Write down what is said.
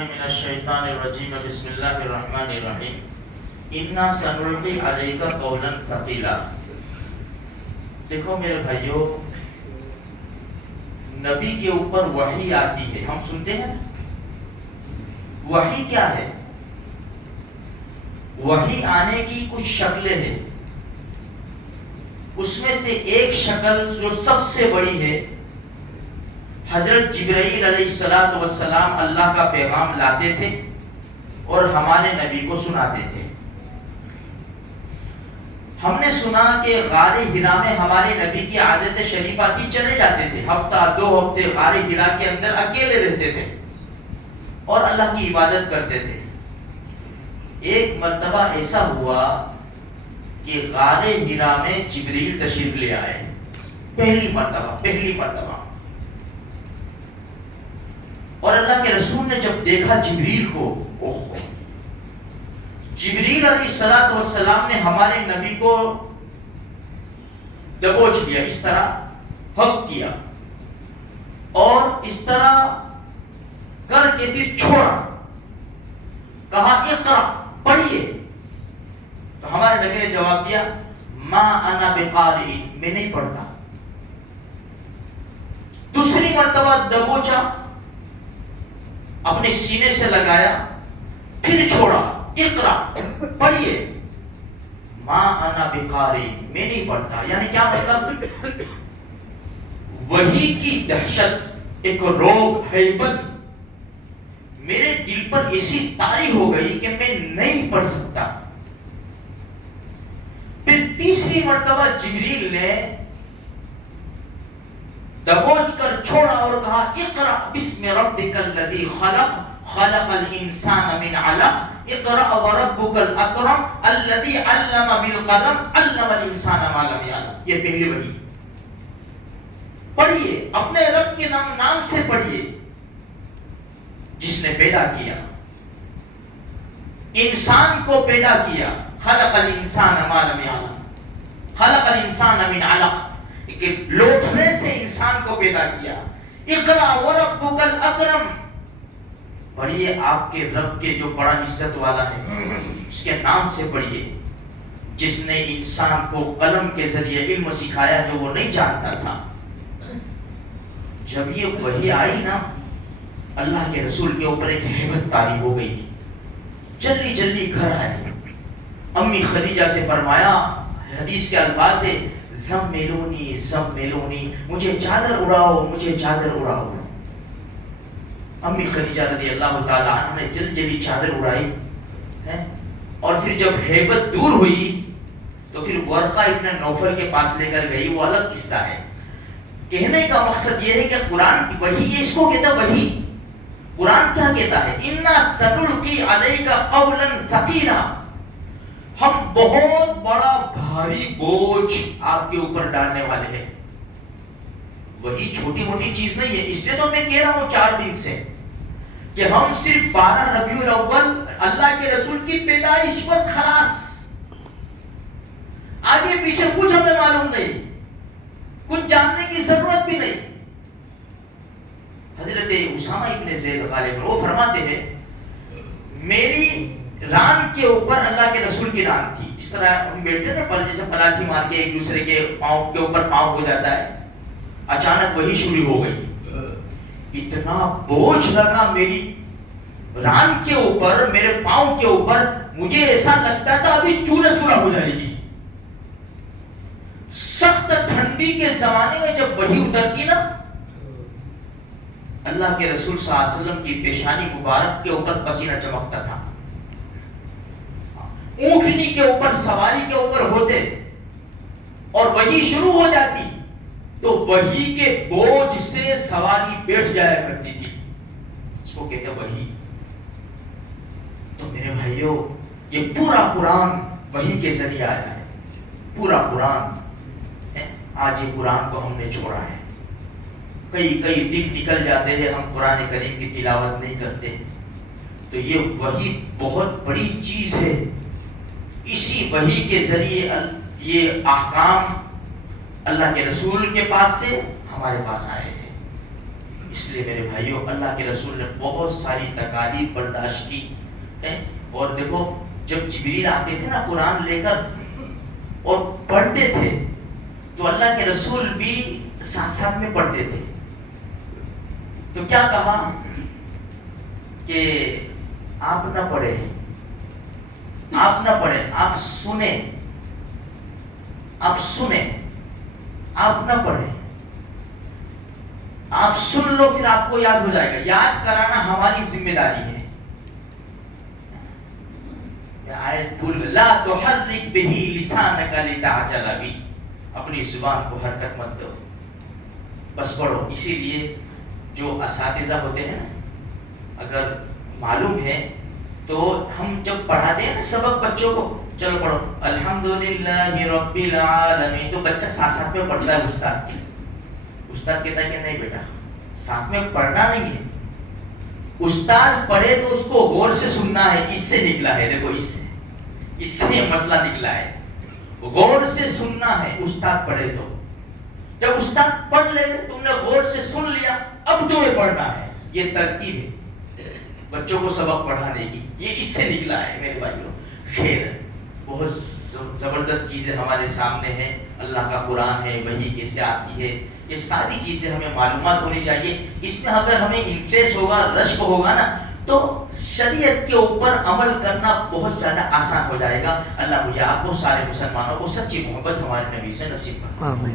من الشیطان الرجیم بسم اللہ الرحمن الرحیم انا سنلقی علیک قولا ثقیلا۔ دیکھو میرے بھائیو، نبی کے اوپر وحی آتی ہے، ہم سنتے ہیں۔ وحی کیا ہے؟ وحی آنے کی کچھ شکلیں ہیں، اس میں سے ایک شکل جو سب سے بڑی ہے، حضرت جبرائیل علیہ السلام اللہ کا پیغام لاتے تھے اور ہمارے نبی کو سناتے تھے۔ ہم نے سنا کہ غار حرا میں ہمارے نبی کی عادت شریفہ تھی، چلے جاتے تھے، ہفتہ دو ہفتے غار حرا کے اندر اکیلے رہتے تھے اور اللہ کی عبادت کرتے تھے۔ ایک مرتبہ ایسا ہوا کہ غار حرا میں جبریل تشریف لے آئے، پہلی مرتبہ، اور اللہ کے رسول نے جب دیکھا جبریل کو، جبریل علیہ السلام نے ہمارے نبی کو دبوچ دیا، اس طرح حق کیا اور اس طرح کر کے پھر چھوڑا، کہا اقرا، پڑھیے۔ تو ہمارے نبی نے جواب دیا ما انا بقارئ، میں نہیں پڑھتا۔ دوسری مرتبہ دبوچا، اپنے سینے سے لگایا، پھر چھوڑا، اقرا، پڑھیے۔ ما انا بقارئ، میں نہیں پڑھتا۔ یعنی کیا مطلب؟ وحی کی دہشت، ایک رعب، ہیبت میرے دل پر ایسی طاری ہو گئی کہ میں نہیں پڑھ سکتا۔ پھر تیسری مرتبہ جبریل نے دبوچ کر چھوڑا اور کہا اقرا بسم ربک الذی خلق، خلق الانسان من علق، اقرا وربک الاکرم الذی علم بالقلم، علم الانسان ما لم یعلم۔ یہ پہلی وحی، پڑھیے، اپنے رب کے نام سے پڑھیے جس نے پیدا کیا، انسان کو پیدا کیا، خلق الانسان ما لم یعلم، خلق الانسان من علق، کہ لوٹھنے سے انسان کو پیدا کیا۔ اقرا وربک الاکرم، پڑھیے آپ کے رب کے جو بڑا عزت والا ہے، اس کے نام سے پڑھیے، جس نے انسان کو قلم کے ذریعے علم سکھایا جو وہ نہیں جانتا تھا۔ جب یہ وحی آئی نا، اللہ کے رسول کے اوپر ایک ہیبت طاری ہو گئی، جلدی جلدی گھر آئے، امی خدیجہ سے فرمایا، حدیث کے الفاظ ہے زملونی زملونی، مجھے چادر اڑاؤ، مجھے چادر اڑاؤ۔ امی خدیجہ رضی اللہ تعالی عنہ نے جلدی چادر اڑائی ہے، اور پھر جب ہیبت دور ہوئی تو پھر ورقہ ابن نوفل کے پاس لے کر گئی، وہ الگ قصہ ہے۔ کہنے کا مقصد یہ ہے کہ قرآن وحی، اس کو کہتا وحی۔ قرآن کیا کہتا ہے؟ انا سنلقی علیک قولا ثقیلا، ہم بہت بڑا بھاری بوجھ آپ کے اوپر ڈالنے والے ہیں۔ وہی چھوٹی موٹی چیز نہیں ہے، اس لیے تو میں کہہ رہا ہوں 4 دن سے کہ ہم صرف 12 ربیع الاول اللہ کے رسول کی پیدائش، بس خلاص، آگے پیچھے کچھ ہمیں معلوم نہیں، کچھ جاننے کی ضرورت بھی نہیں۔ حضرت اسامہ ابن زید غالب وہ فرماتے ہیں میری ران کے اوپر اللہ کے رسول کی ران تھی، اس طرح ہم بیٹھے نا پل جیسے پلاٹھی مار کے ایک دوسرے کے پاؤں کے اوپر پاؤں ہو جاتا ہے، اچانک وہی شروع ہو گئی، اتنا بوجھ لگا میری ران کے اوپر، میرے پاؤں کے اوپر، مجھے ایسا لگتا تھا ابھی چورا چورا ہو جائے گی۔ سخت ٹھنڈی کے زمانے میں جب وہی اترتی نا، اللہ کے رسول صلی اللہ علیہ وسلم کی پیشانی مبارک کے اوپر پسینہ چمکتا تھا، اونٹنی کے اوپر سواری کے اوپر ہوتے اور وہی شروع ہو جاتی تو وہی کے بوجھ سے سواری بیٹھ جایا کرتی تھی، اس کو کہتے وہی۔ تو میرے بھائیوں، یہ پورا قرآن وحی کے ذریعے آیا ہے، پورا قرآن۔ آج یہ قرآن کو ہم نے چھوڑا ہے، کئی دن نکل جاتے ہیں ہم قرآن کریم کی تلاوت نہیں کرتے۔ تو یہ وحی بہت بڑی چیز ہے، اسی وحی کے ذریعے یہ احکام اللہ کے رسول کے پاس سے ہمارے پاس آئے ہیں۔ اس لیے میرے بھائیوں اللہ کے رسول نے بہت ساری تکالیف برداشت کی ہے. اور دیکھو جب جبریل آتے تھے نا قرآن لے کر اور پڑھتے تھے تو اللہ کے رسول بھی ساتھ ساتھ میں پڑھتے تھے. تو کیا کہا کہ آپ نہ پڑھیں، آپ نہ پڑھیں، آپ سنیں، آپ سنیں، آپ نہ پڑھیں، آپ سن لو پھر آپ کو یاد ہو جائے گا. یاد کرانا ہماری ذمہ داری ہے. آیت بھول لا تحرک بہ لسانک لتعجل بہ، اپنی زبان کو حرکت مت دو، بس پڑھو. اسی لیے جو اساتذہ ہوتے ہیں اگر معلوم ہے تو ہم جب پڑھاتے ہیں نا سبق بچوں کو، چلو پڑھو الحمدللہ رب العالمین، تو بچہ ساتھ ساتھ میں پڑھتا ہے استاد کی. استاد کہتا ہے کہ نہیں بیٹا ساتھ میں پڑھنا نہیں ہے، استاد پڑھے تو اس کو غور سے سننا ہے. اس سے نکلا ہے، دیکھو اس سے یہ مسئلہ نکلا ہے، غور سے سننا ہے. استاد پڑھے تو جب استاد پڑھ لے گئے تم نے غور سے سن لیا، اب تمہیں پڑھنا ہے. یہ ترتیب ہے بچوں کو سبق پڑھانے کی، یہ اس سے نکلا ہے میرے بھائیوں. خیر بہت زبردست چیزیں ہمارے سامنے ہیں. اللہ کا قرآن ہے، وحی کیسے آتی ہے، یہ ساری چیزیں ہمیں معلومات ہونی چاہیے. اس میں اگر ہمیں انٹرسٹ ہوگا، رشک ہوگا نا، تو شریعت کے اوپر عمل کرنا بہت زیادہ آسان ہو جائے گا. اللہ مجھے آپ کو سارے مسلمانوں کو سچی محبت ہمارے نبی سے نصیب فرمائے.